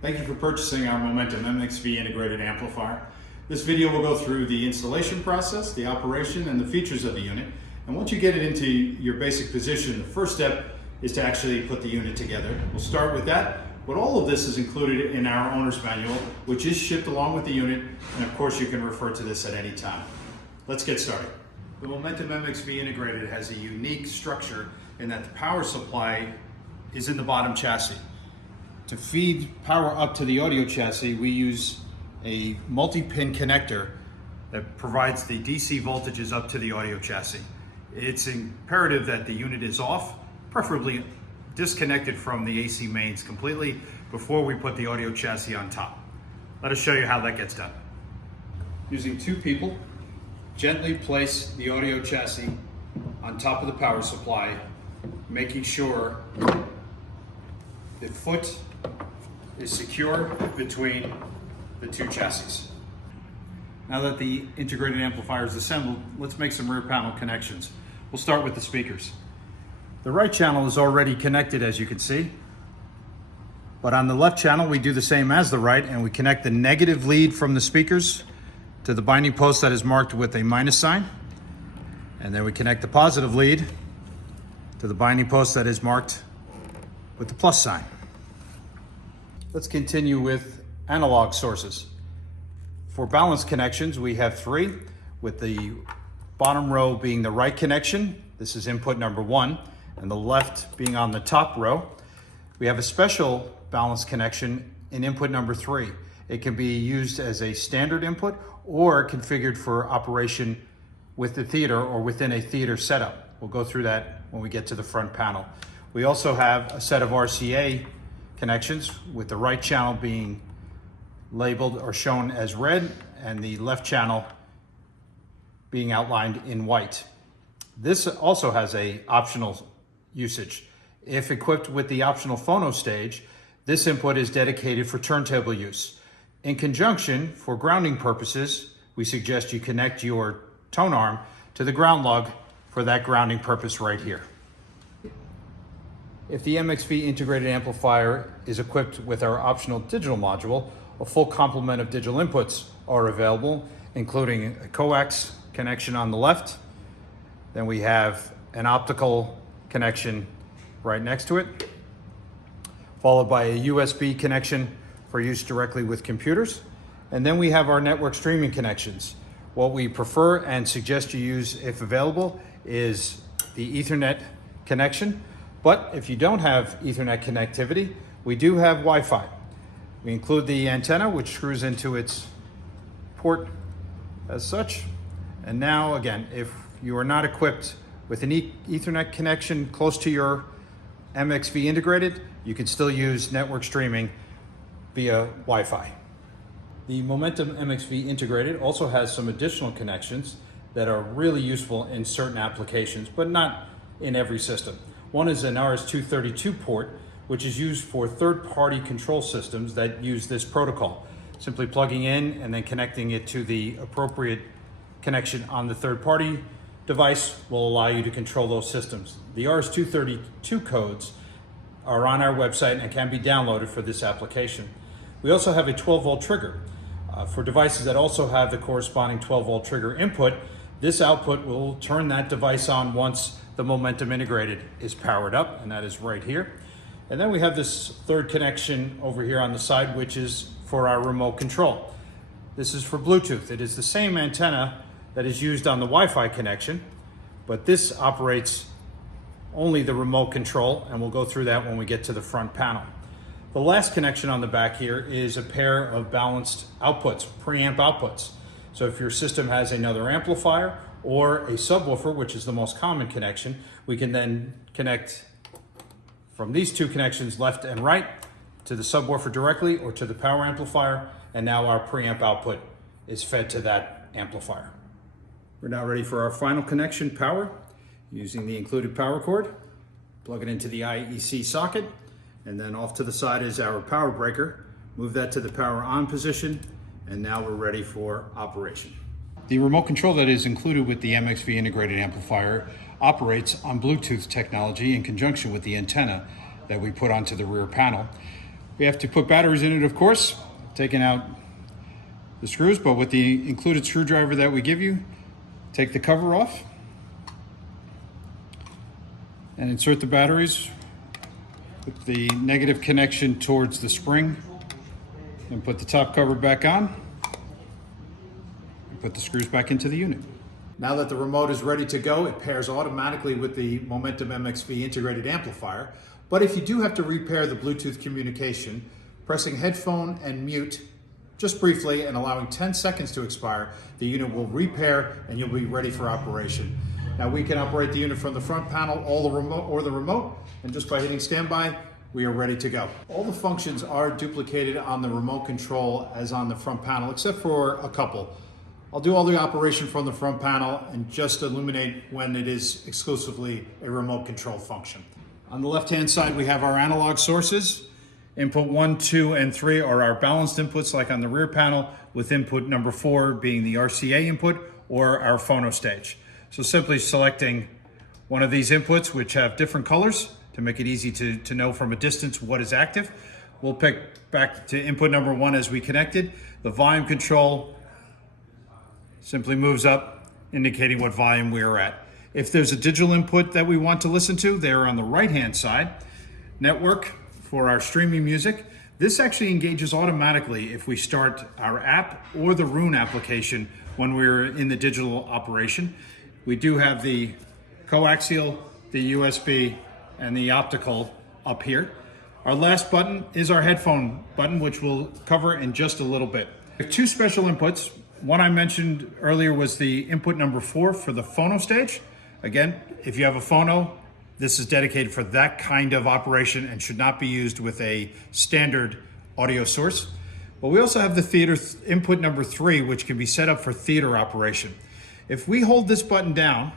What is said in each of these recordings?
Thank you for purchasing our Momentum MxV Integrated Amplifier. This video will go through the installation process, the operation, and the features of the unit. And once you get it into your basic position, the first step is to actually put the unit together. We'll start with that, but all of this is included in our owner's manual, which is shipped along with the unit, and of course you can refer to this at any time. Let's get started. The Momentum MxV Integrated has a unique structure in that the power supply is in the bottom chassis. To feed power up to the audio chassis, we use a multi-pin connector that provides the DC voltages up to the audio chassis. It's imperative that the unit is off, preferably disconnected from the AC mains completely before we put the audio chassis on top. Let us show you how that gets done. Using two people, gently place the audio chassis on top of the power supply, making sure the foot is secure between the two chassis. Now that the integrated amplifier is assembled, let's make some rear panel connections. We'll start with the speakers. The right channel is already connected, as you can see, but on the left channel we do the same as the right, and we connect the negative lead from the speakers to the binding post that is marked with a minus sign, and then we connect the positive lead to the binding post that is marked with the plus sign. Let's continue with analog sources. For balance connections, we have three, with the bottom row being the right connection. This is input number 1, and the left being on the top row. We have a special balance connection in input number 3. It can be used as a standard input or configured for operation with the theater or within a theater setup. We'll go through that when we get to the front panel. We also have a set of RCA connections, with the right channel being labeled or shown as red and the left channel being outlined in white. This also has a optional usage. If equipped with the optional phono stage, this input is dedicated for turntable use. In conjunction, for grounding purposes, we suggest you connect your tone arm to the ground lug for that grounding purpose right here. If the MxV integrated amplifier is equipped with our optional digital module, a full complement of digital inputs are available, including a coax connection on the left. Then we have an optical connection right next to it, followed by a USB connection for use directly with computers. And then we have our network streaming connections. What we prefer and suggest you use, if available, is the Ethernet connection. But if you don't have Ethernet connectivity, we do have Wi-Fi. We include the antenna, which screws into its port as such. And now, again, if you are not equipped with an Ethernet connection close to your MxV integrated, you can still use network streaming via Wi-Fi. The Momentum MxV integrated also has some additional connections that are really useful in certain applications, but not in every system. One is an RS-232 port, which is used for third-party control systems that use this protocol. Simply plugging in and then connecting it to the appropriate connection on the third-party device will allow you to control those systems. The RS-232 codes are on our website and can be downloaded for this application. We also have a 12-volt trigger. For devices that also have the corresponding 12-volt trigger input, this output will turn that device on once the Momentum integrated is powered up, and that is right here. And then we have this third connection over here on the side, which is for our remote control. This is for Bluetooth. It is the same antenna that is used on the Wi-Fi connection, but this operates only the remote control, and we'll go through that when we get to the front panel. The last connection on the back here is a pair of balanced outputs, preamp outputs. So if your system has another amplifier or a subwoofer, which is the most common connection, we can then connect from these two connections, left and right, to the subwoofer directly or to the power amplifier, and now our preamp output is fed to that amplifier. We're now ready for our final connection, power. Using the included power cord, plug it into the IEC socket, and then off to the side is our power breaker. Move that to the power on position, and now we're ready for operation. The remote control that is included with the MxV integrated amplifier operates on Bluetooth technology in conjunction with the antenna that we put onto the rear panel. We have to put batteries in it, of course, taking out the screws, but with the included screwdriver that we give you, take the cover off and insert the batteries with the negative connection towards the spring, and put the top cover back on and put the screws back into the unit. Now that the remote is ready to go, it pairs automatically with the Momentum MxV Integrated Amplifier. But if you do have to repair the Bluetooth communication, pressing headphone and mute just briefly and allowing 10 seconds to expire, the unit will repair and you'll be ready for operation. Now we can operate the unit from the front panel or the remote, and just by hitting standby, we are ready to go. All the functions are duplicated on the remote control as on the front panel, except for a couple. I'll do all the operation from the front panel and just illuminate when it is exclusively a remote control function. On the left-hand side, we have our analog sources. Input 1, 2, and 3 are our balanced inputs like on the rear panel, with input number 4 being the RCA input or our phono stage. So simply selecting one of these inputs, which have different colors to make it easy to know from a distance what is active. We'll pick back to input number 1 as we connected. The volume control simply moves up, indicating what volume we are at. If there's a digital input that we want to listen to, they're on the right-hand side. Network for our streaming music. This actually engages automatically if we start our app or the Roon application when we're in the digital operation. We do have the coaxial, the USB, and the optical up here. Our last button is our headphone button, which we'll cover in just a little bit. We have two special inputs. One I mentioned earlier was the input number 4 for the phono stage. Again, if you have a phono, this is dedicated for that kind of operation and should not be used with a standard audio source. But we also have the theater input number 3, which can be set up for theater operation. If we hold this button down,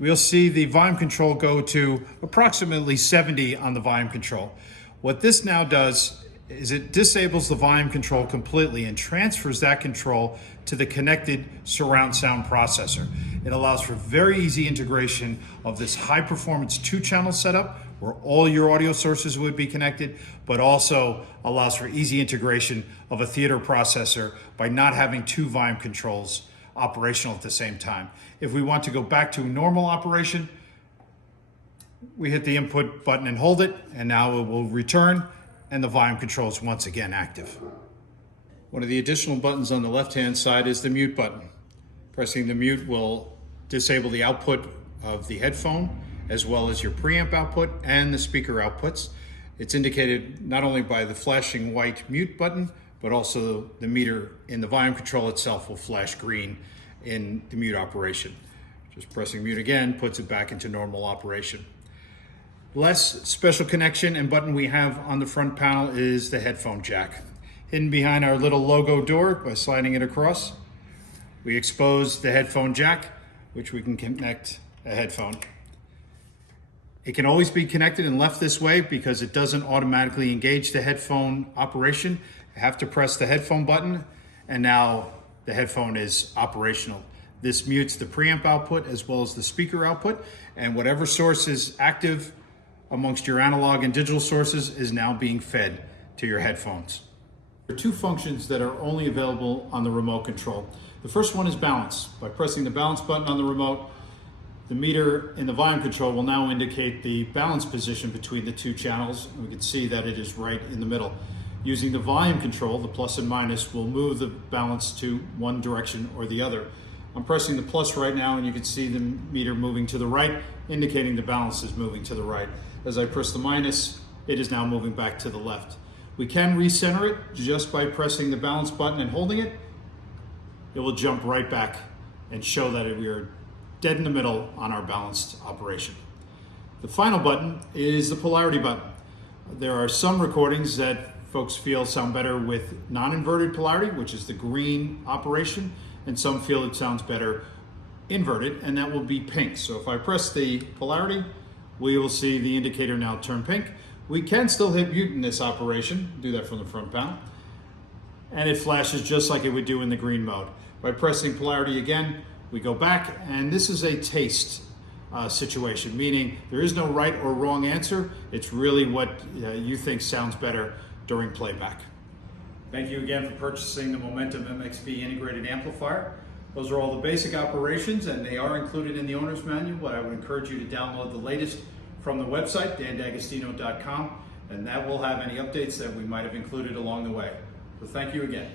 we'll see the volume control go to approximately 70 on the volume control. What this now does is it disables the volume control completely and transfers that control to the connected surround sound processor. It allows for very easy integration of this high performance 2-channel setup where all your audio sources would be connected, but also allows for easy integration of a theater processor by not having 2 volume controls operational at the same time. If we want to go back to normal operation, we hit the input button and hold it, and now it will return and the volume control is once again active. One of the additional buttons on the left-hand side is the mute button. Pressing the mute will disable the output of the headphone, as well as your preamp output and the speaker outputs. It's indicated not only by the flashing white mute button, but also the meter in the volume control itself will flash green in the mute operation. Just pressing mute again puts it back into normal operation. Last special connection and button we have on the front panel is the headphone jack. Hidden behind our little logo door by sliding it across, we expose the headphone jack, which we can connect a headphone. It can always be connected and left this way because it doesn't automatically engage the headphone operation. You have to press the headphone button and now the headphone is operational. This mutes the preamp output as well as the speaker output, and whatever source is active amongst your analog and digital sources is now being fed to your headphones. There are 2 functions that are only available on the remote control. The first one is balance. By pressing the balance button on the remote, the meter in the volume control will now indicate the balance position between the 2 channels. We can see that it is right in the middle. Using the volume control, the plus and minus will move the balance to one direction or the other. I'm pressing the plus right now and you can see the meter moving to the right, indicating the balance is moving to the right. As I press the minus, it is now moving back to the left. We can recenter it just by pressing the balance button and holding it. It will jump right back and show that we are dead in the middle on our balanced operation. The final button is the polarity button. There are some recordings that folks feel sound better with non-inverted polarity, which is the green operation, and some feel it sounds better inverted, and that will be pink. So if I press the polarity, we will see the indicator now turn pink. We can still hit mute in this operation, do that from the front panel, and it flashes just like it would do in the green mode. By pressing polarity again, we go back, and this is a taste situation, meaning there is no right or wrong answer. It's really what you think sounds better during playback. Thank you again for purchasing the Momentum MxV Integrated Amplifier. Those are all the basic operations, and they are included in the owner's manual, but I would encourage you to download the latest from the website, dandagostino.com, and that will have any updates that we might have included along the way. So thank you again.